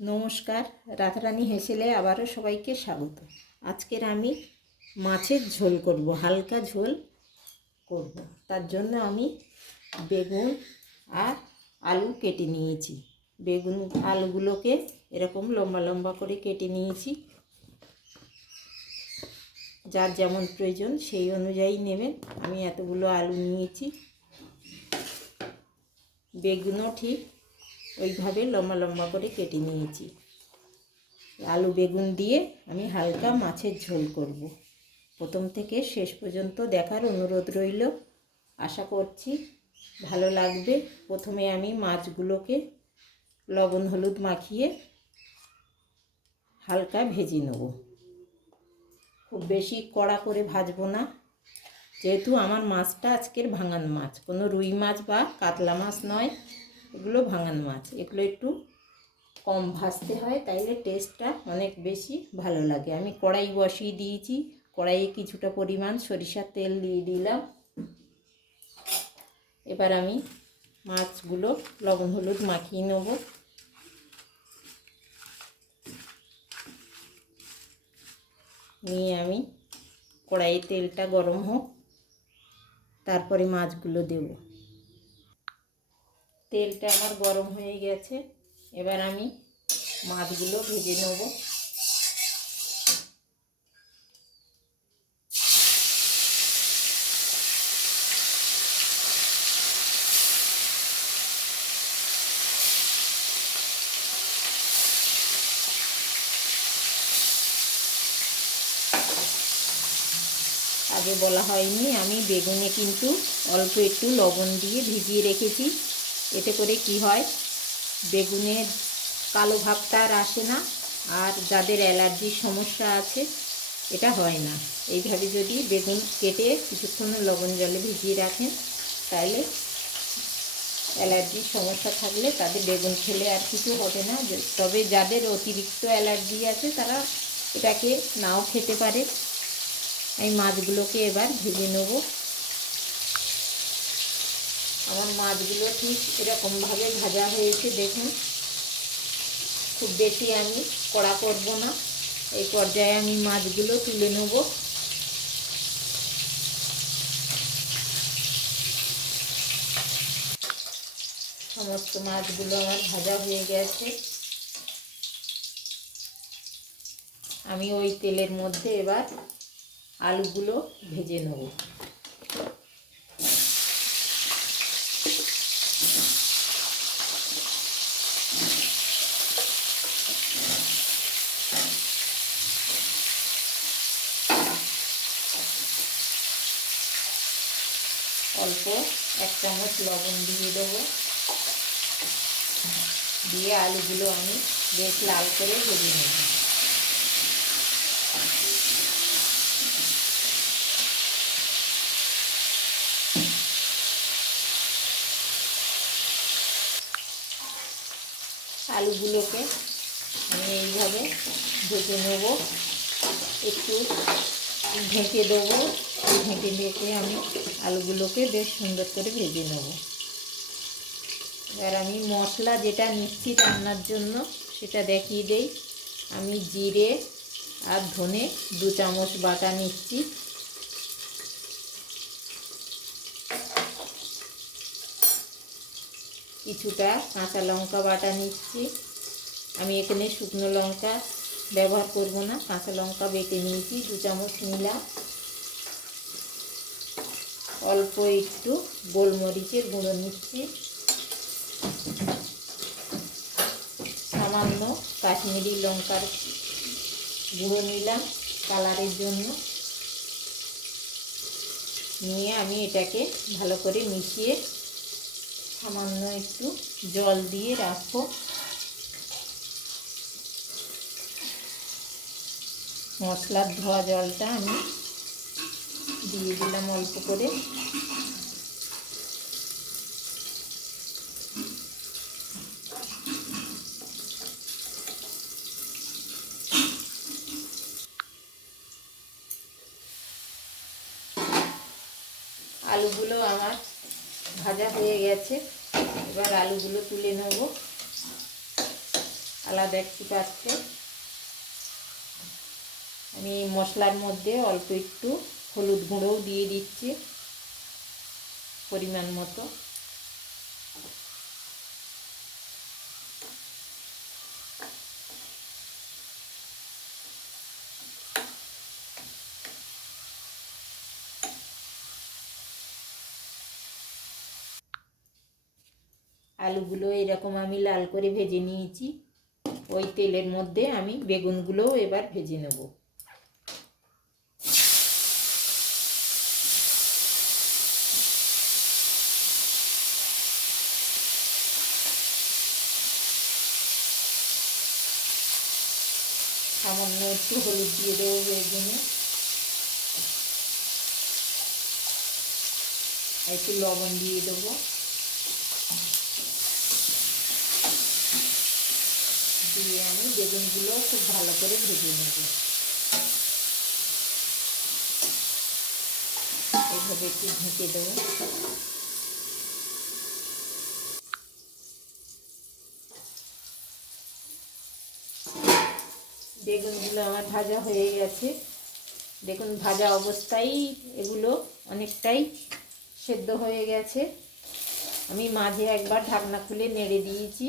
নমস্কার, রাধারানী হেসেলে আবারও সবাইকে স্বাগত। আজকের আমি মাছের ঝোল করব, হালকা ঝোল করব। তার জন্য আমি বেগুন আর আলু কেটে নিয়েছি। বেগুন আলুগুলোকে এরকম লম্বা লম্বা করে কেটে নিয়েছি। যার যেমন প্রয়োজন সেই অনুযায়ী নেবেন। আমি এতগুলো আলু নিয়েছি। বেগুনও ঠিক ওইভাবে লম্বা লম্বা করে কেটে নিয়েছি। আলু বেগুন দিয়ে আমি হালকা মাছের ঝোল করব। প্রথম থেকে শেষ পর্যন্ত দেখার অনুরোধ রইল। আশা করছি ভালো লাগবে। প্রথমে আমি মাছগুলোকে লবণ হলুদ মাখিয়ে হালকা ভেজে নেব। খুব বেশি কড়া করে ভাজবো না, যেহেতু আমার মাছটা আজকের ভাঙান মাছ, কোনো রুই মাছ বা কাতলা মাছ নয়। এগুলো ভাঙান মাছ, এগুলো একটু কম ভাজতে হয়, তাইলে টেস্টটা অনেক বেশি ভালো লাগে। আমি কড়াই বসিয়ে দিয়েছি। কড়াইয়ে কিছুটা পরিমাণ সরিষার তেল দিয়ে দিলাম। এবার আমি মাছগুলো লবণ হলুদ মাখিয়ে নেব। নিয়ে আমি কড়াইয়ে তেলটা গরম হোক, তারপরে মাছগুলো দেব। তেলটা আমার গরম হয়ে গেছে। এবার আমি মাছগুলো ভেজে নেব। আগে বলা হয়নি, আমি বেগুনে কিন্তু অল্প একটু লবণ দিয়ে ভিজিয়ে রেখেছি। এতে করে কি হয়, বেগুনের কালো ভাবটা আর আসে না। আর যাদের অ্যালার্জির সমস্যা আছে এটা হয় না। এইভাবে যদি বেগুন কেটে কিছুক্ষণ লবণ জলে ভিজিয়ে রাখেন, তাহলে অ্যালার্জির সমস্যা থাকলে তাদের বেগুন খেলে আর কিছু হবে না। তবে যাদের অতিরিক্ত অ্যালার্জি আছে তারা এটাকে নাও খেতে পারে। এই মাছগুলোকে এবার ভেজে নেব। আমার মাছগুলো ঠিক এরকমভাবে ভাজা হয়েছে, দেখুন। খুব বেশি আমি কড়া করব না। এই পর্যায়ে আমি মাছগুলো তুলে নেব। সমস্ত মাছগুলো আমার ভাজা হয়ে গেছে। আমি ওই তেলের মধ্যে এবার আলুগুলো ভেজে নেব। অল্প 1 চামচ লবণ দিয়ে দেবো। দিয়ে আলুগুলো আমি বেশ লাল করে ভেজে নেব। আলুগুলোকে আমি এইভাবে ভেজে নেব। একটু ঢেকে দেবো। ঢেকে ঢেকে আমি আলুগুলোকে বেশ সুন্দর করে ভেজে নেব। এবার আমি মশলা যেটা নিচ্ছি রান্নার জন্য সেটা দেখিয়ে দেই। আমি জিরে আর ধনে 2 চামচ বাটা নিচ্ছি। কিছুটা কাঁচা লঙ্কা বাটা নিচ্ছি। আমি এখানে শুকনো লঙ্কা ব্যবহার করব না, কাঁচা লঙ্কা বেটে নিয়েছি 2 চামচ নিলাম। অল্প একটু গোলমরিচের গুঁড়ো নিচ্ছি। সামান্য কাশ্মীরি লঙ্কার গুঁড়ো নিলাম কালারের জন্য। নিয়ে আমি এটাকে ভালো করে মিশিয়ে সামান্য একটু জল দিয়ে রাখবো। মশলার ধোয়া জলটা আমি দিয়ে দিলাম অল্প করে। আলুগুলো আমার ভাজা হয়ে গেছে। এবার আলুগুলো তুলে নেব। আলাদা একটি পাত্রে আমি মশলার মধ্যে অল্প একটু হলুদ গুঁড়োও দিয়ে দিচ্ছি পরিমাণ মতো। আলুগুলো এরকম আমি লাল করে ভেজে নিয়েছি। ওই তেলের মধ্যে আমি বেগুনগুলোও এবার ভেজে নেব। সামান্য একটু হলুদ দিয়ে দেবো বেগুনে, একটু লবণ দিয়ে দেবো, দিয়ে আমি বেগুনগুলো খুব ভালো করে ভেজে নেব। এভাবে একটু ঢেকে দেবো। বেগুনগুলো আমার ভাজা হয়ে গেছে। দেখুন ভাজা অবস্থায় এগুলো অনেকটাই সেদ্ধ হয়ে গেছে। আমি মাঝে একবার ঢাকনা খুলে নেড়ে দিয়েছি।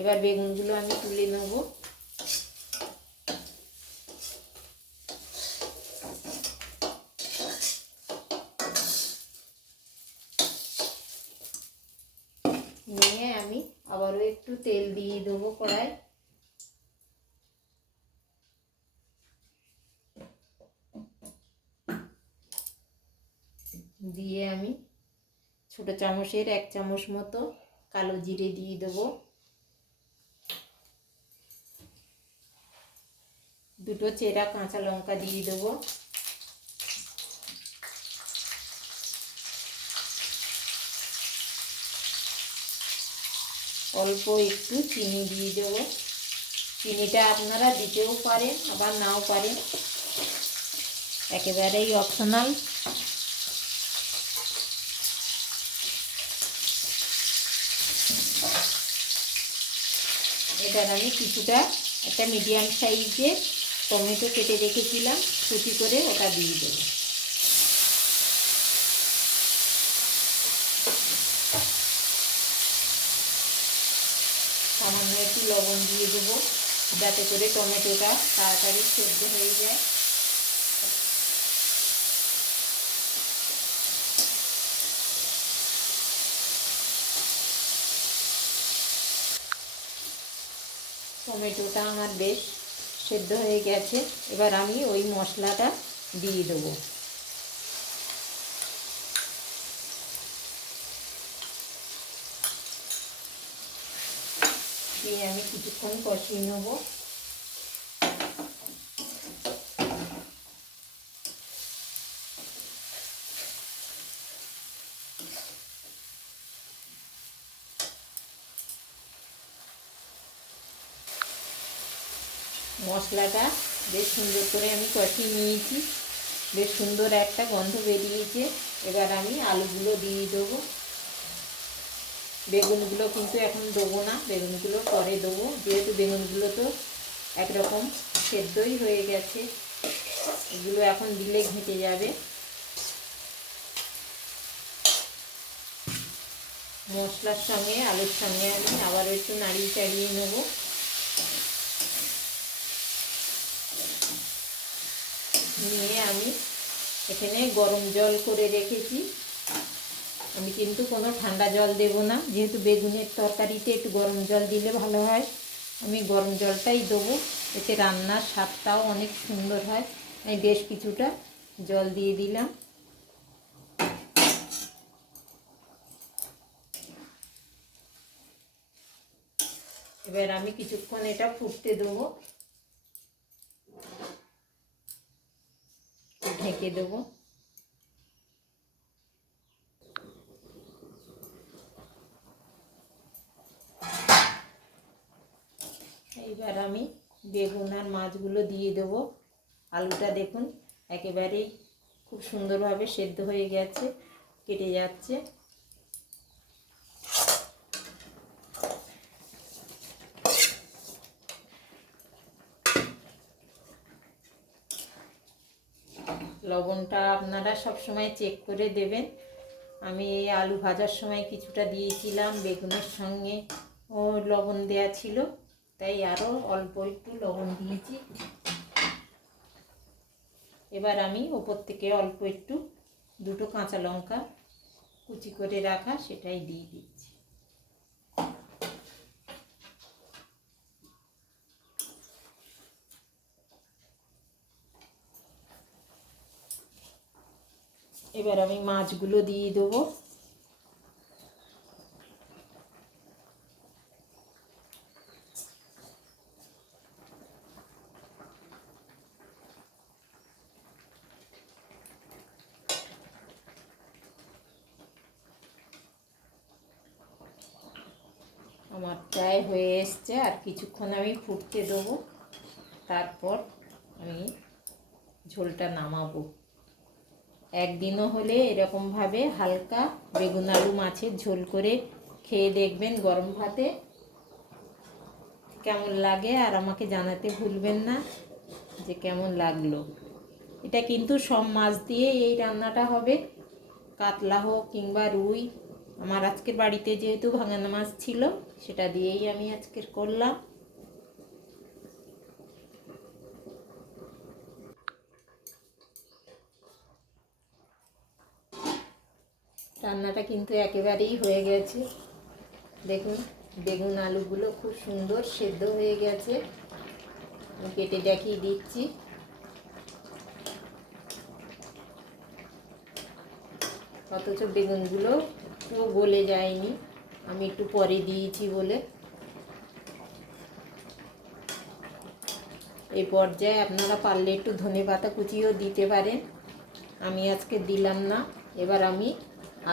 এবার বেগুনগুলো আমি তুলে নেব। নিয়ে আমি আবারও একটু তেল দিয়ে দেবো কড়াই। দিয়ে আমি ছোটো চামচের 1 চামচ মতো কালো জিরে দিয়ে দেবো, 2টো চেরা কাঁচা লঙ্কা দিয়ে দেবো, অল্প একটু চিনি দিয়ে দেবো। চিনিটা আপনারা দিতেও পারেন আবার নাও পারেন, একেবারেই অপশনাল। এবার আমি কিছুটা একটা মিডিয়াম সাইজের টমেটো কেটে রেখেছিলাম কুচি করে, ওটা দিয়ে দেবো। সামান্য একটু লবণ দিয়ে দেবো যাতে করে টমেটোটা তাড়াতাড়ি সেদ্ধ হয়ে যায়। টমেটোটা আমার বেশ সেদ্ধ হয়ে গেছে। এবার আমি ওই মশলাটা দিয়ে দেবো। দিয়ে আমি কিছুক্ষণ কষিয়ে নেব। মশলাটা বেশ সুন্দর করে আমি কষিয়ে নিয়েছি, বেশ সুন্দর একটা গন্ধ বেরিয়েছে। এবার আমি আলুগুলো দিয়ে দেবো। বেগুনগুলো কিন্তু এখন দেবো না, বেগুনগুলো পরে দেবো, যেহেতু বেগুনগুলো তো একরকম সেদ্ধই হয়ে গেছে। এগুলো এখন দিলে ঘেঁটে যাবে। মশলার সঙ্গে আলুর সঙ্গে আমি আবার একটু নাড়িয়ে চাড়িয়ে নেব। নিয়ে আমি এখানে গরম জল করে রেখেছি। আমি কিন্তু কোনো ঠান্ডা জল দেব না, যেহেতু বেগুনের তরকারিতে একটু গরম জল দিলে ভালো হয়। আমি গরম জলটাই দেবো, এতে রান্নার স্বাদটাও অনেক সুন্দর হয়। আমি বেশ কিছুটা জল দিয়ে দিলাম। এবার আমি কিছুক্ষণ এটা ফুটতে দেবো, ঢেকে দেবো। এইবার আমি বেগুন আর মাছগুলো দিয়ে দেবো। আলুটা দেখুন একেবারেই খুব সুন্দরভাবে সেদ্ধ হয়ে গেছে, কেটে যাচ্ছে। লবণটা আপনারা সব সময় চেক করে দেবেন। আমি এই আলু ভাজার সময় কিছুটা দিয়েছিলাম, বেগুনের সঙ্গে ও লবণ দেওয়া ছিল, তাই আরও অল্প একটু লবণ দিয়েছি। এবার আমি ওপর থেকে অল্প একটু 2টো কাঁচা লঙ্কা কুচি করে রাখা সেটাই দিয়ে দিচ্ছি। এবার আমি মাছগুলো দিয়ে দেবো। আমার প্রায় হয়ে এসছে, আর কিছুক্ষণ আমি ফুটতে দেবো, তারপর আমি ঝোলটা নামাবো। একদিনও হলে এরকমভাবে হালকা বেগুন আলু মাছের ঝোল করে খেয়ে দেখবেন গরম ভাতে, কেমন লাগে আর আমাকে জানাতে ভুলবেন না যে কেমন লাগলো। এটা কিন্তু সব মাছ দিয়ে এই রান্নাটা হবে, কাতলা হোক কিংবা রুই। আমার আজকের বাড়িতে যেহেতু ভাঙানো মাছ ছিল, সেটা দিয়েই আমি আজকের করলাম। রান্নাটা কিন্তু একেবারেই হয়ে গেছে। দেখুন বেগুন আলুগুলো খুব সুন্দর সেদ্ধ হয়ে গেছে। আমি কেটে দেখিয়ে দিচ্ছি। অথচ বেগুনগুলো তো গলে যায়নি, আমি একটু পরে দিয়েছি বলে। এই পর্যায়ে আপনারা পারলে একটু ধনেপাতা কুচিও দিতে পারেন, আমি আজকে দিলাম না। এবার আমি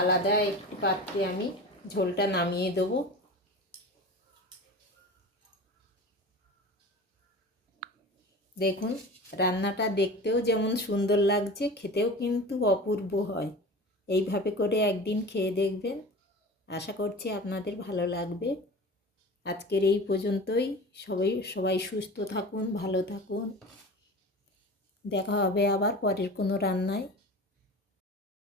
আলাদা একটি পাত্রে আমি ঝোলটা নামিয়ে দেবো। দেখুন রান্নাটা দেখতেও যেমন সুন্দর লাগছে, খেতেও কিন্তু অপূর্ব হয়। এইভাবে করে একদিন খেয়ে দেখবেন, আশা করছি আপনাদের ভালো লাগবে। আজকের এই পর্যন্তই। সবাই সুস্থ থাকুন, ভালো থাকুন। দেখা হবে আবার পরের কোনো রান্নায়।